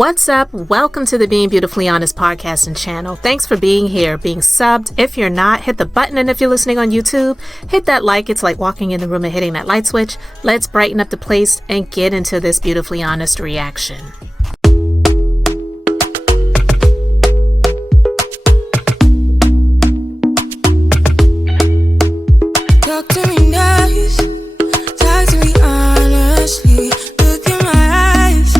What's up? Welcome to the Being Beautifully Honest podcast and channel. Thanks for being here, being subbed. If you're not, hit the button. And if you're listening on YouTube, hit that like. It's like walking in the room and hitting that light switch. Let's brighten up the place and get into this beautifully honest reaction. Talk to me nice, talk to me honestly. Look in my eyes,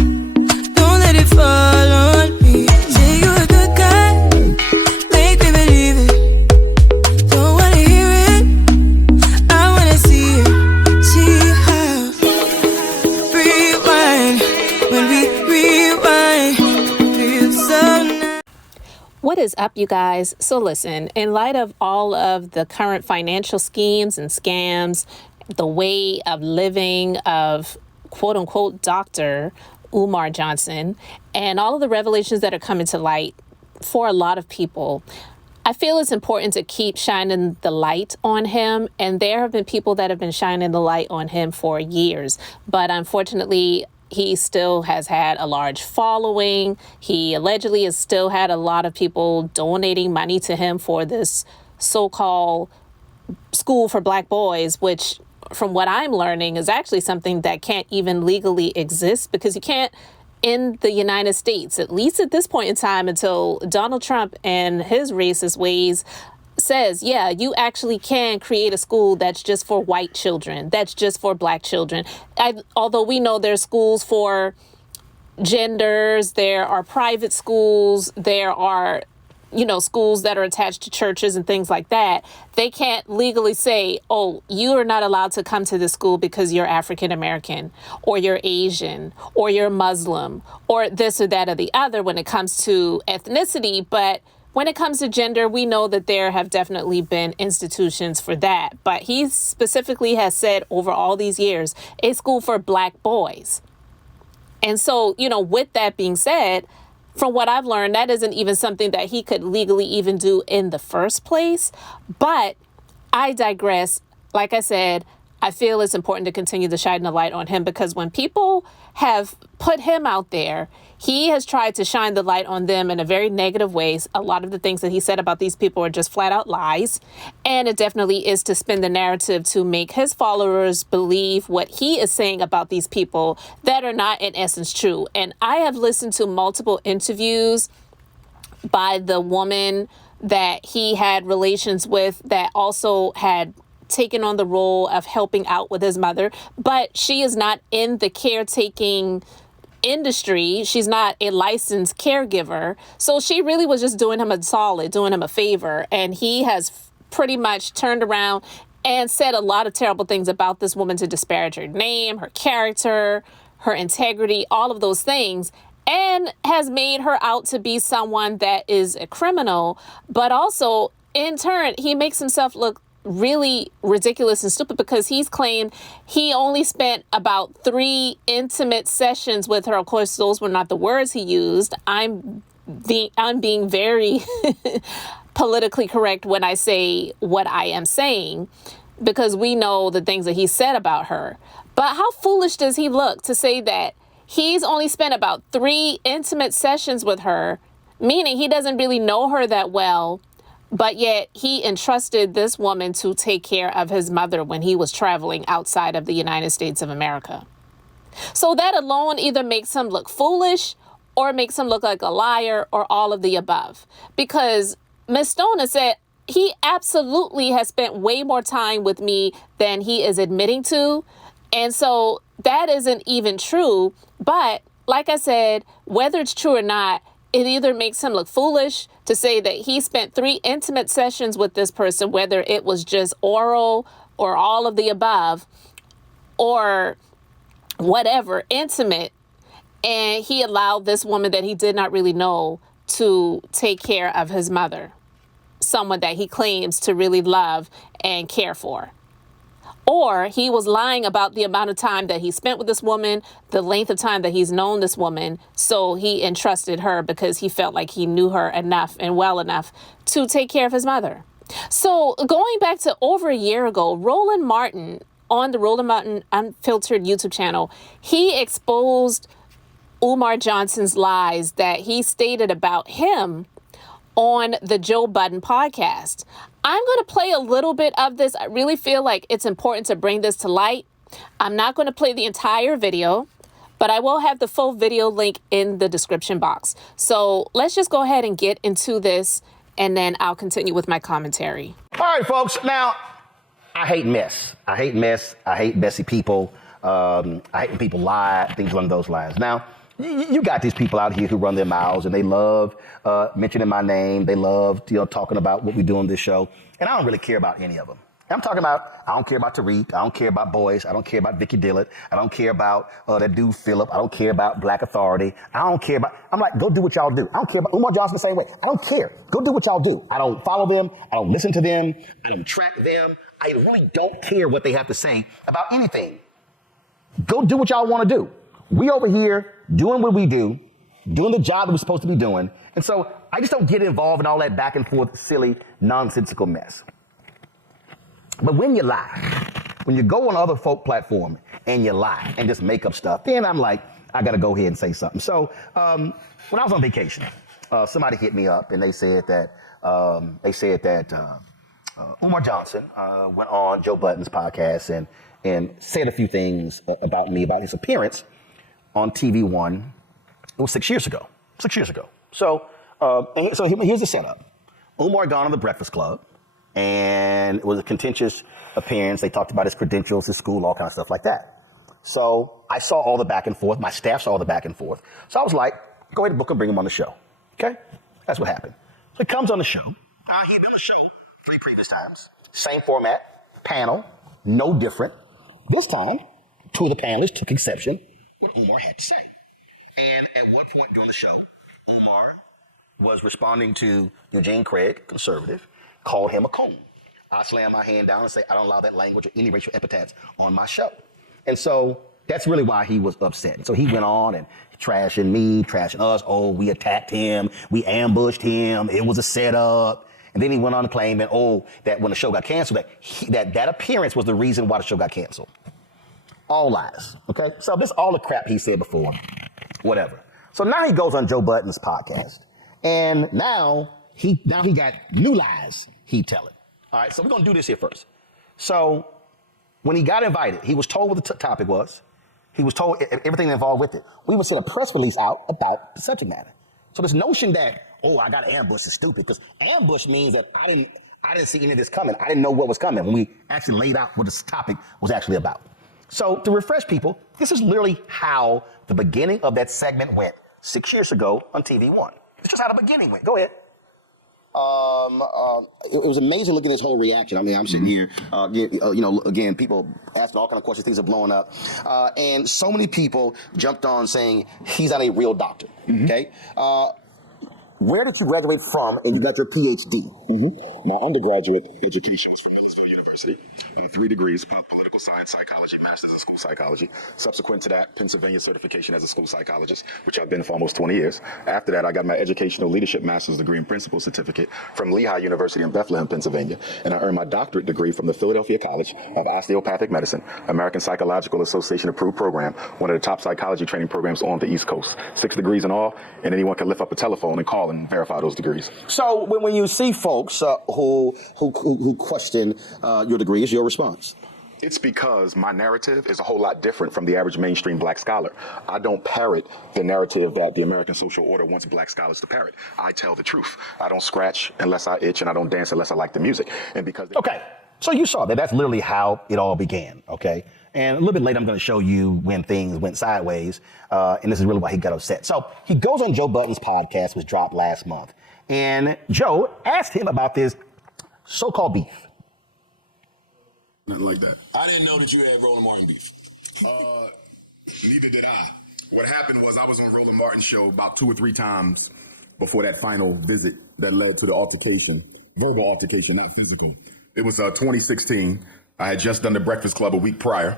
don't let it fall on me. Say you're a good guy, make me believe it. Don't wanna hear it, I wanna see it. See how rewind, when we rewind, feels so nice. What is up, you guys? So listen, in light of all of the current financial schemes and scams, the way of living of quote unquote Dr. Umar Johnson, and all of the revelations that are coming to light for a lot of people, I feel it's important to keep shining the light on him. And there have been people that have been shining the light on him for years, but unfortunately, he still has had a large following. He allegedly has still had a lot of people donating money to him for this so-called school for Black boys, which from what I'm learning is actually something that can't even legally exist, because you can't in the United States, at least at this point in time, until Donald Trump and his racist ways says, yeah, you actually can create a school that's just for white children, that's just for Black children. Although we know there's schools for genders, there are private schools, there are, schools that are attached to churches and things like that. They can't legally say, oh, you are not allowed to come to this school because you're African American, or you're Asian, or you're Muslim, or this or that or the other when it comes to ethnicity. But when it comes to gender, we know that there have definitely been institutions for that. But he specifically has said over all these years, a school for Black boys. And so, with that being said, from what I've learned, that isn't even something that he could legally even do in the first place. But I digress. Like I said, I feel it's important to continue to shine the light on him, because when people have put him out there, he has tried to shine the light on them in a very negative ways. A lot of the things that he said about these people are just flat out lies. And it definitely is to spin the narrative to make his followers believe what he is saying about these people that are not in essence true. And I have listened to multiple interviews by the woman that he had relations with that also had taken on the role of helping out with his mother, but she is not in the caretaking industry. She's not a licensed caregiver. So she really was just doing him a solid, doing him a favor. And he has pretty much turned around and said a lot of terrible things about this woman to disparage her name, her character, her integrity, all of those things, and has made her out to be someone that is a criminal. But also, in turn, he makes himself look really ridiculous and stupid, because he's claimed he only spent about 3 intimate sessions with her. Of course, those were not the words he used. I'm being very politically correct when I say what I am saying, because we know the things that he said about her. But how foolish does he look to say that he's only spent about 3 intimate sessions with her, meaning he doesn't really know her that well. But yet he entrusted this woman to take care of his mother when he was traveling outside of the United States of America. So that alone either makes him look foolish or makes him look like a liar, or all of the above. Because Ms. Stone has said he absolutely has spent way more time with me than he is admitting to. And so that isn't even true. But like I said, whether it's true or not, it either makes him look foolish to say that he spent 3 intimate sessions with this person, whether it was just oral or all of the above, or whatever, intimate, and he allowed this woman that he did not really know to take care of his mother, someone that he claims to really love and care for. Or he was lying about the amount of time that he spent with this woman, the length of time that he's known this woman. So he entrusted her because he felt like he knew her enough and well enough to take care of his mother. So going back to over a year ago, Roland Martin on the Roland Martin Unfiltered YouTube channel, he exposed Umar Johnson's lies that he stated about him on the Joe Budden podcast. I'm going to play a little bit of this. I really feel like it's important to bring this to light. I'm not going to play the entire video, but I will have the full video link in the description box. So let's just go ahead and get into this, and then I'll continue with my commentary. All right, folks. Now, I hate mess. I hate mess. I hate messy people. I hate when people lie, things along those lines. Now, you got these people out here who run their mouths, and they love mentioning my name. They love, talking about what we do on this show. And I don't really care about any of them. I'm talking about, I don't care about Tariq. I don't care about Boyce. I don't care about Vicky Dillett. I don't care about that dude Phillip. I don't care about Black Authority. I don't care about, I'm like, go do what y'all do. I don't care about Umar Johnson the same way. I don't care. Go do what y'all do. I don't follow them. I don't listen to them. I don't track them. I really don't care what they have to say about anything. Go do what y'all want to do. We over here doing what we do, doing the job that we're supposed to be doing. And so I just don't get involved in all that back and forth, silly, nonsensical mess. But when you lie, when you go on other folk platform and you lie and just make up stuff, then I'm like, I got to go ahead and say something. So when I was on vacation, somebody hit me up and they said that Umar Johnson went on Joe Budden's podcast and said a few things about me, about his appearance on TV One. It was 6 years ago. 6 years ago. So here's the setup. Umar gone on the Breakfast Club, and it was a contentious appearance. They talked about his credentials, his school, all kind of stuff like that. So I saw all the back and forth. My staff saw all the back and forth. So I was like, go ahead and book him, bring him on the show. Okay? That's what happened. So he comes on the show. He'd been on the show 3 previous times. Same format, panel, no different. This time, 2 of the panelists took exception what Umar had to say. And at one point during the show, Umar was responding to Eugene Craig, conservative, called him a coon. I slammed my hand down and say, I don't allow that language or any racial epithets on my show. And so that's really why he was upset. And so he went on and trashing me, trashing us. Oh, we attacked him. We ambushed him. It was a setup. And then he went on to claim that, that when the show got canceled, that appearance was the reason why the show got canceled. All lies, okay? So this is all the crap he said before, whatever. So now he goes on Joe Budden's podcast, and now he got new lies he telling. All right, so we're gonna do this here first. So when he got invited, he was told what the topic was. He was told everything involved with it. We would send a press release out about the subject matter. So this notion that, I got ambushed is stupid, because ambush means that I didn't see any of this coming. I didn't know what was coming when we actually laid out what this topic was actually about. So to refresh people, this is literally how the beginning of that segment went 6 years ago on TV One. It's just how the beginning went. Go ahead. It was amazing looking at this whole reaction. I mean, I'm sitting here, again, people asking all kind of questions, things are blowing up. And so many people jumped on saying he's not a real doctor, okay? Where did you graduate from and you got your PhD? My undergraduate education was from Millersville University. 3 degrees, political science, psychology, master's in school psychology. Subsequent to that, Pennsylvania certification as a school psychologist, which I've been for almost 20 years. After that, I got my educational leadership master's degree and principal certificate from Lehigh University in Bethlehem, Pennsylvania. And I earned my doctorate degree from the Philadelphia College of Osteopathic Medicine, American Psychological Association approved program, one of the top psychology training programs on the East Coast. 6 degrees in all, and anyone can lift up a telephone and call and verify those degrees. So when you see folks who question your degrees, your response? It's because my narrative is a whole lot different from the average mainstream black scholar. I don't parrot the narrative that the American social order wants black scholars to parrot. I tell the truth. I don't scratch unless I itch, and I don't dance unless I like the music. And because... Okay, so you saw that. That's literally how it all began, okay? And a little bit later, I'm going to show you when things went sideways, and this is really why he got upset. So he goes on Joe Budden's podcast, which dropped last month, and Joe asked him about this so-called beef. Nothing like that. I didn't know that you had Roland Martin beef. Neither did I. What happened was I was on Roland Martin's show about 2 or 3 times before that final visit that led to the altercation, verbal altercation, not physical. It was 2016. I had just done the Breakfast Club a week prior,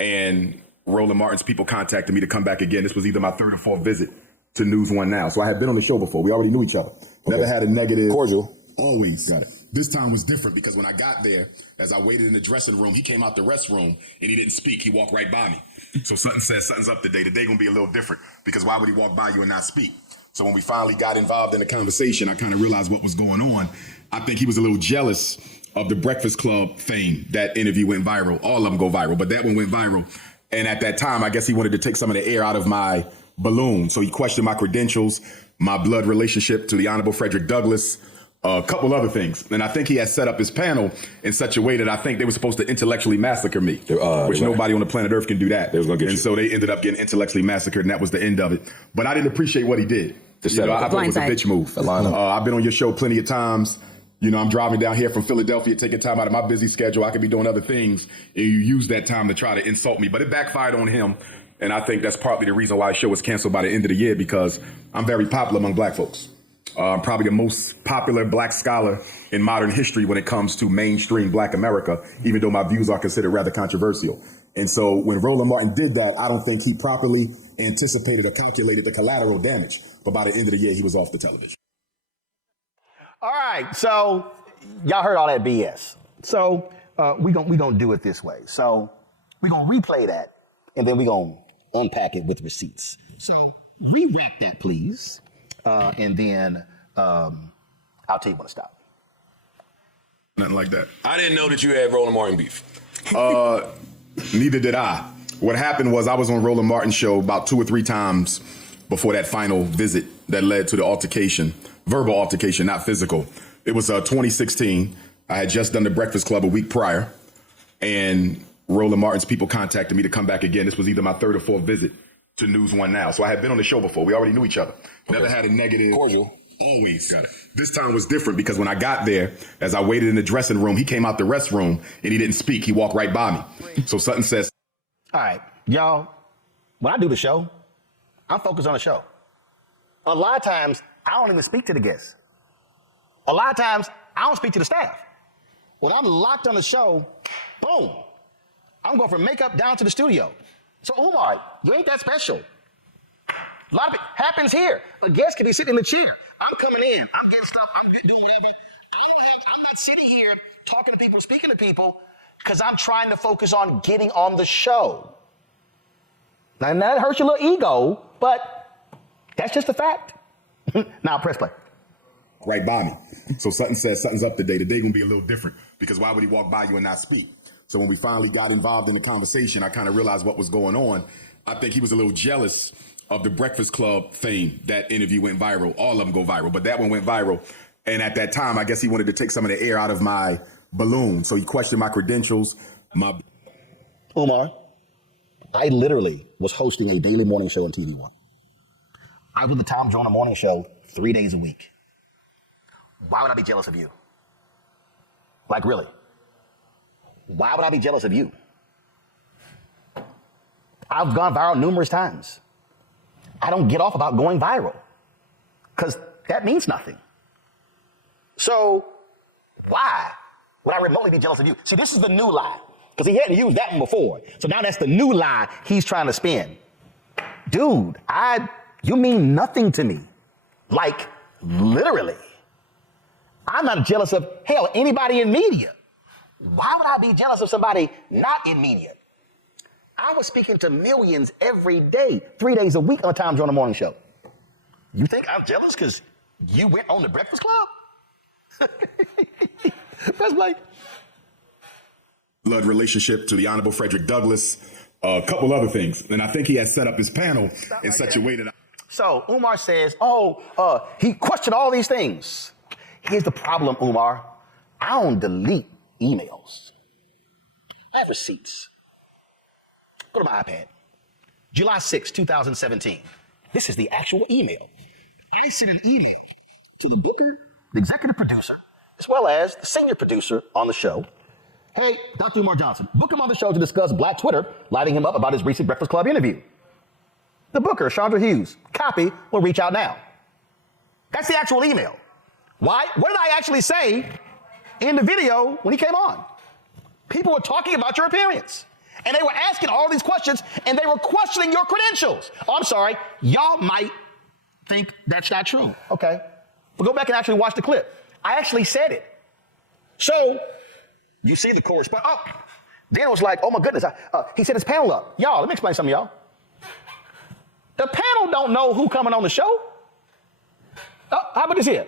and Roland Martin's people contacted me to come back again. This was either my 3rd or 4th visit to News One Now. So I had been on the show before. We already knew each other. Never had a negative. Cordial. Always. Got it. This time was different because when I got there, as I waited in the dressing room, he came out the restroom and he didn't speak. He walked right by me. So Sutton said, something's up today. Today gonna be a little different because why would he walk by you and not speak? So when we finally got involved in the conversation, I kind of realized what was going on. I think he was a little jealous of the Breakfast Club fame. That interview went viral. All of them go viral, but that one went viral. And at that time, I guess he wanted to take some of the air out of my balloon. So he questioned my credentials, my blood relationship to the Honorable Frederick Douglass, a couple other things. And I think he had set up his panel in such a way that I think they were supposed to intellectually massacre me, which nobody on the planet Earth can do that. They was gonna get you. So they ended up getting intellectually massacred, and that was the end of it. But I didn't appreciate what he did. I thought it was a bitch move. I've been on your show plenty of times. You know, I'm driving down here from Philadelphia, taking time out of my busy schedule. I could be doing other things, and you use that time to try to insult me. But it backfired on him, and I think that's partly the reason why the show was canceled by the end of the year, because I'm very popular among black folks. I'm probably the most popular black scholar in modern history when it comes to mainstream black America, even though my views are considered rather controversial. And so when Roland Martin did that, I don't think he properly anticipated or calculated the collateral damage. But by the end of the year, he was off the television. All right, so y'all heard all that BS. So we gonna do it this way. So we gonna replay that, and then we gonna unpack it with receipts. So re-wrap that, please, and then I'll tell you when to stop. Nothing like that. I didn't know that you had Roland Martin beef. Neither did I. What happened was I was on Roland Martin's show about 2 or 3 times before that final visit that led to the altercation. Verbal altercation, not physical. It was 2016. I had just done the Breakfast Club a week prior, and Roland Martin's people contacted me to come back again. This was either my 3rd or 4th visit to News One Now. So I had been on the show before. We already knew each other. Never had a negative. Cordial. Always. Got it. This time was different because when I got there, as I waited in the dressing room, he came out the restroom and he didn't speak. He walked right by me. So Sutton says, all right, y'all, when I do the show, I'm focused on the show. A lot of times, I don't even speak to the guests. A lot of times, I don't speak to the staff. When I'm locked on the show, boom, I'm going from makeup down to the studio. So Umar, you ain't that special. A lot of it happens here. A guest can be sitting in the chair. I'm coming in, I'm getting stuff, I'm doing whatever. I'm not sitting here talking to people, speaking to people, because I'm trying to focus on getting on the show. Now, that hurts your little ego, but that's just a fact. Now, press play. Right by me. So Sutton says something's up today. Today gonna be a little different because why would he walk by you and not speak? So when we finally got involved in the conversation, I kind of realized what was going on. I think he was a little jealous of the Breakfast Club fame. That interview went viral. All of them go viral, but that one went viral. And at that time, I guess he wanted to take some of the air out of my balloon. So he questioned my credentials. Umar, I literally was hosting a daily morning show on TV One. I was the Tom Joyner morning show 3 days a week. Why would I be jealous of you? Like, really? Why would I be jealous of you? I've gone viral numerous times. I don't get off about going viral because that means nothing. So why would I remotely be jealous of you? See, this is the new lie because he hadn't used that one before. So now that's the new lie he's trying to spin. Dude, you mean nothing to me. Like, literally. I'm not jealous of, hell, anybody in media. Why would I be jealous of somebody not in media? I was speaking to millions every day, 3 days a week on Tom Joyner Morning Show. You think I'm jealous because you went on the Breakfast Club? That's like blood relationship to the Honorable Frederick Douglass, a couple other things. And I think he had set up his panel in such a way that So Umar says, he questioned all these things. Here's the problem, Umar. I don't delete emails. I have receipts. Go to my iPad. July 6, 2017. This is the actual email. I sent an email to the booker, the executive producer, as well as the senior producer on the show. Hey, Dr. Umar Johnson, book him on the show to discuss Black Twitter lighting him up about his recent Breakfast Club interview. The booker, Chandra Hughes, copy will reach out now. That's the actual email. Why? What did I actually say in the video when he came on? People were talking about your appearance. And they were asking all these questions, and they were questioning your credentials. Oh, I'm sorry. Y'all might think that's not true. Okay. But go back and actually watch the clip. I actually said it. So you see the correspondence. Oh, then it was like, oh my goodness. He set his panel up. Y'all, let me explain something, y'all. The panel don't know who coming on the show. How about this here?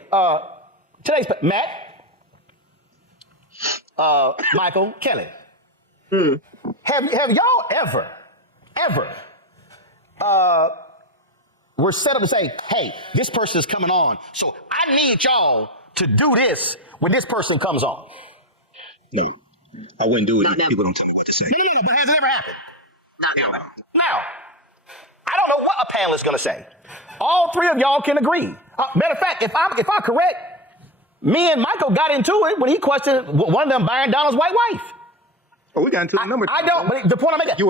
Today's Matt, Michael, Kelly. Have y'all ever were set up to say, hey, this person is coming on, so I need y'all to do this when this person comes on? No, I wouldn't do it if people don't tell me what to say. No, but has it ever happened? Not never. Now, I don't know what a panel is going to say. All three of y'all can agree. Matter of fact, if I'm correct, me and Michael got into it when he questioned one of them Byron Donald's white wife. Oh, we got into a number. I don't. But the point I'm making,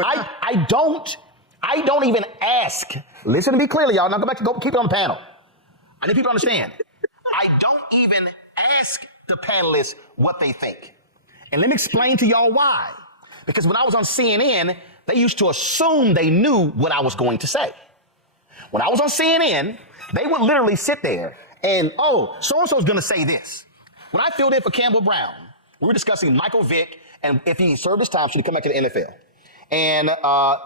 I don't even ask. Listen to me clearly, y'all. Now go keep it on the panel. I need people to understand. I don't even ask the panelists what they think. And let me explain to y'all why. Because when I was on CNN, they used to assume they knew what I was going to say. When I was on CNN, they would literally sit there and, oh, so-and-so's going to say this. When I filled in for Campbell Brown, we were discussing Michael Vick and if he served his time, should he come back to the NFL? And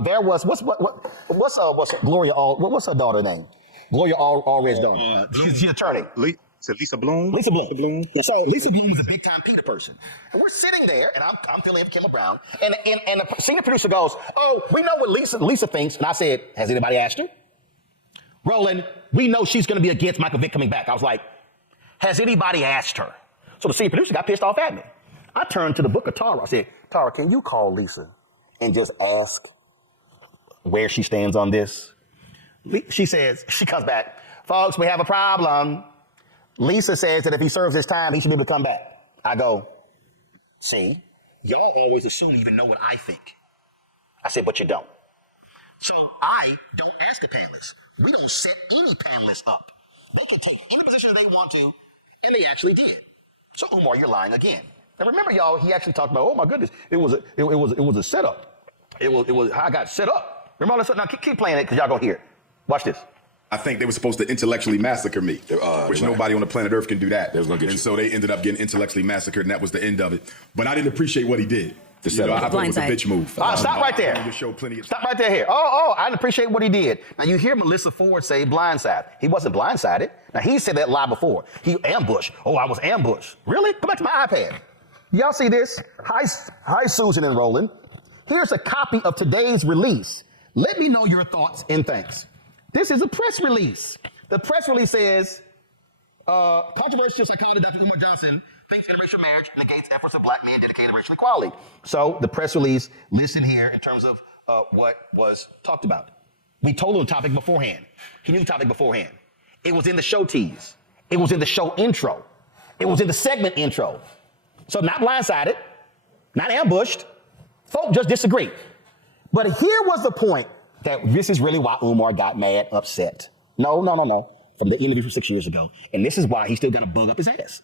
there was, what's Gloria what's her daughter's name? Gloria Allred's daughter. She's the attorney. Lisa Bloom. Lisa Bloom. Yeah, so Lisa Bloom is a big time Peter person. And we're sitting there, and I'm filling in for Campbell Brown, and the senior producer goes, oh, we know what Lisa thinks. And I said, has anybody asked her? Roland, we know she's going to be against Michael Vick coming back. I was like, has anybody asked her? So the senior producer got pissed off at me. I turned to the book of Tara. I said, Tara, can you call Lisa and just ask where she stands on this? She comes back, folks, we have a problem. Lisa says that if he serves his time, he should be able to come back. I go, see, y'all always assume you even know what I think. I said, but you don't. So I don't ask the panelists. We don't set any panelists up. They can take any position they want to, and they actually did. So Umar, you're lying again. And remember, y'all, he actually talked about, oh my goodness, it was a setup. It was how I got set up. Remember all this stuff? Now keep playing it because y'all gonna hear it. Watch this. I think they were supposed to intellectually massacre me, which nobody on the planet Earth can do that. And so they ended up getting intellectually massacred, and that was the end of it. But I didn't appreciate what he did. I thought it was a bitch move. Stop right there. Stop right there here. I didn't appreciate what he did. Now you hear Melissa Ford say blindsided. He wasn't blindsided. Now he said that lie before. He ambushed. Oh, I was ambushed. Really? Go back to my iPad. Y'all see this? Hi, Susan and Roland. Here's a copy of today's release. Let me know your thoughts and thanks. This is a press release. The press release says, controversial psychologist Dr. Umar Johnson thinks interracial marriage negates efforts of black men dedicated to racial equality. So the press release listed here in terms of what was talked about. We told him the topic beforehand. He knew the topic beforehand. It was in the show tease. It was in the show intro. It was in the segment intro. So not blindsided, not ambushed. Folk just disagree. But here was the point that this is really why Umar got mad, upset. No. From the interview from 6 years ago. And this is why he still got a bug up his ass.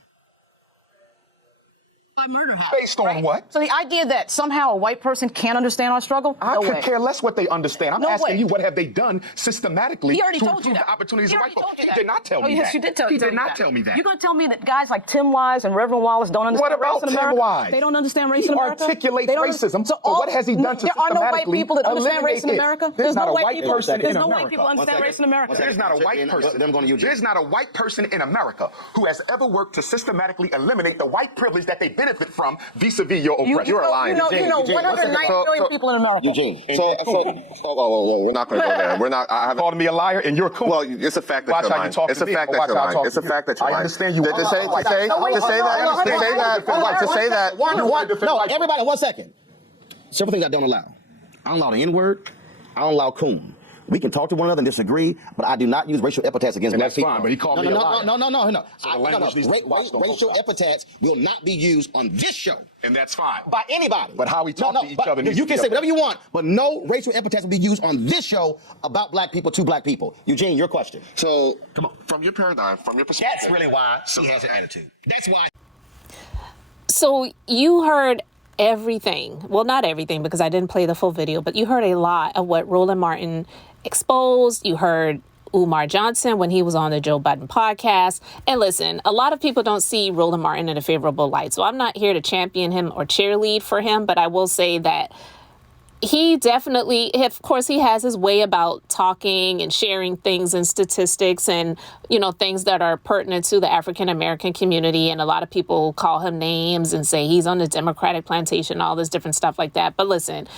Murder house. Based on what? So the idea that somehow a white person can't understand our struggle? I could care less what they understand. I'm asking you, what have they done systematically to improve the opportunities of white folks? He did not tell me that. Yes, you did tell me that. He did not tell me that. You're going to tell me that guys like Tim Wise and Reverend Wallace don't understand race in America? Tim Wise? They don't understand race in America? He articulates racism, but what has he done to systematically eliminate it? There are no white people that understand race in America? There's not a white person in America. There's no white people understand race in America. There's not a white person. There's not a white person in America who has ever worked to systematically eliminate the white privilege that they benefit from vis-a-vis your oppression. You're a liar. You know 190 million people in America. Eugene. We're not going to go there. We're not. I haven't called me a liar, and you're cool. Well, it's a fact that Watch you're how lying. you talk It's to a me. fact that Watch you're how I lying. talk It's a to fact that you. you're lying. I understand you. To say that. No, everybody, 1 second. Several things I don't allow. I don't allow the N-word. I don't allow coon. We can talk to one another and disagree, but I do not use racial epithets against black people. That's fine, but he called me a liar. No. Racial epithets will not be used on this show. And that's fine. By anybody. But how we talk to each other needs you to can be say okay. whatever you want, but no racial epithets will be used on this show about black people to black people. Eugene, your question. So, come on. From your paradigm, from your perspective. That's really why he has an attitude. That's why. So you heard everything. Well, not everything because I didn't play the full video, but you heard a lot of what Roland Martin exposed. You heard Umar Johnson when he was on the Joe Budden podcast. And listen, a lot of people don't see Roland Martin in a favorable light. So I'm not here to champion him or cheerlead for him, but I will say that he definitely, of course, he has his way about talking and sharing things and statistics and, things that are pertinent to the African-American community. And a lot of people call him names and say he's on the Democratic plantation, all this different stuff like that. But listen,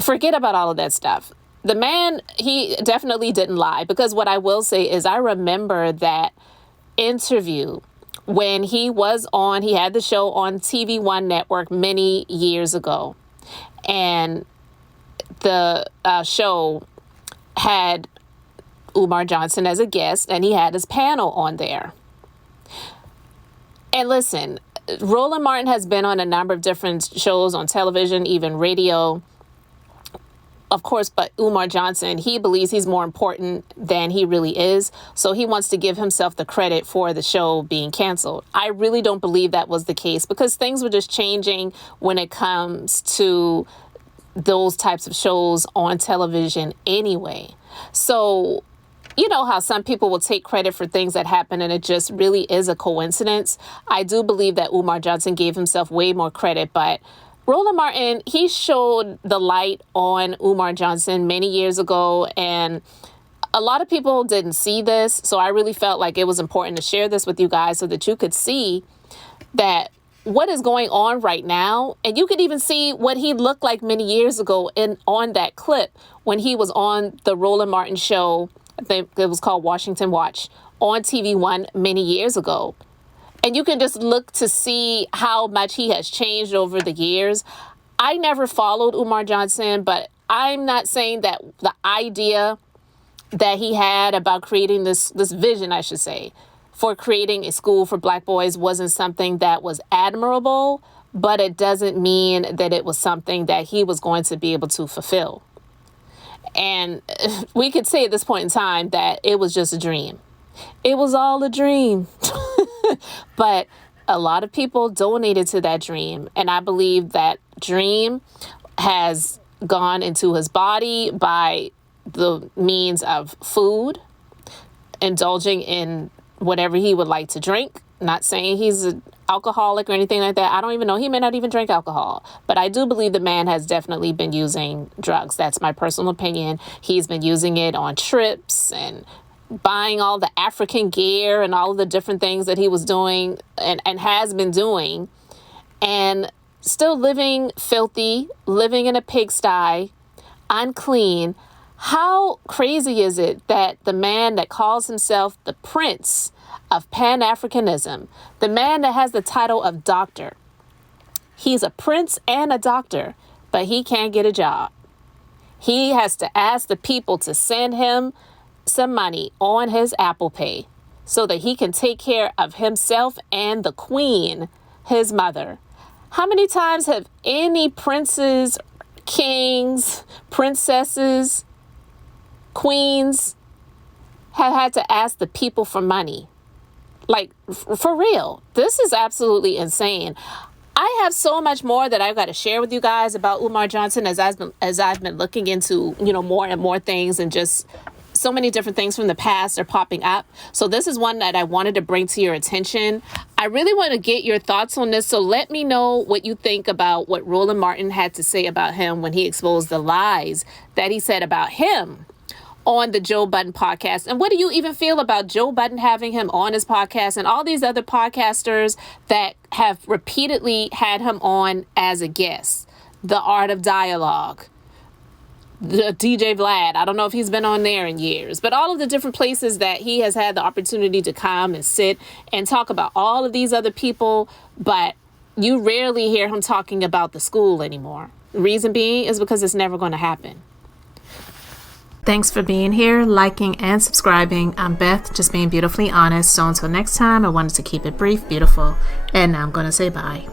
forget about all of that stuff. The man, he definitely didn't lie, because what I will say is I remember that interview when he had the show on TV One Network many years ago. And the show had Umar Johnson as a guest, and he had his panel on there. And listen, Roland Martin has been on a number of different shows on television, even radio, of course, but Umar Johnson, he believes he's more important than he really is. So he wants to give himself the credit for the show being canceled. I really don't believe that was the case, because things were just changing when it comes to those types of shows on television anyway. So, you know how some people will take credit for things that happen and it just really is a coincidence. I do believe that Umar Johnson gave himself way more credit, but Roland Martin, he showed the light on Umar Johnson many years ago, and a lot of people didn't see this. So I really felt like it was important to share this with you guys so that you could see that what is going on right now. And you could even see what he looked like many years ago on that clip when he was on the Roland Martin show. I think it was called Washington Watch on TV One many years ago. And you can just look to see how much he has changed over the years. I never followed Umar Johnson, but I'm not saying that the idea that he had about creating this vision, I should say, for creating a school for Black boys wasn't something that was admirable, but it doesn't mean that it was something that he was going to be able to fulfill. And we could say at this point in time that it was just a dream. It was all a dream. But a lot of people donated to that dream. And I believe that dream has gone into his body by the means of food, indulging in whatever he would like to drink. Not saying he's an alcoholic or anything like that. I don't even know. He may not even drink alcohol. But I do believe the man has definitely been using drugs. That's my personal opinion. He's been using it on trips and buying all the African gear and all of the different things that he was doing and has been doing, and still living filthy, living in a pigsty, unclean. How crazy is it that the man that calls himself the Prince of Pan-Africanism, the man that has the title of doctor, he's a prince and a doctor, but he can't get a job. He has to ask the people to send him some money on his Apple Pay so that he can take care of himself and the queen, his mother. How many times have any princes, kings, princesses, queens have had to ask the people for money? Like, for real, this is absolutely insane. I have so much more that I've got to share with you guys about Umar Johnson as I've been looking into, more and more things, and just so many different things from the past are popping up. So this is one that I wanted to bring to your attention. I really want to get your thoughts on this. So let me know what you think about what Roland Martin had to say about him when he exposed the lies that he said about him on the Joe Budden podcast. And what do you even feel about Joe Budden having him on his podcast and all these other podcasters that have repeatedly had him on as a guest? The Art of Dialogue, the DJ Vlad, I don't know if he's been on there in years, but all of the different places that he has had the opportunity to come and sit and talk about all of these other people, but you rarely hear him talking about the school anymore. The reason being is because it's never going to happen. Thanks for being here, liking, and subscribing. I'm Beth, just being beautifully honest. So until next time, I wanted to keep it brief, beautiful, and now I'm going to say bye.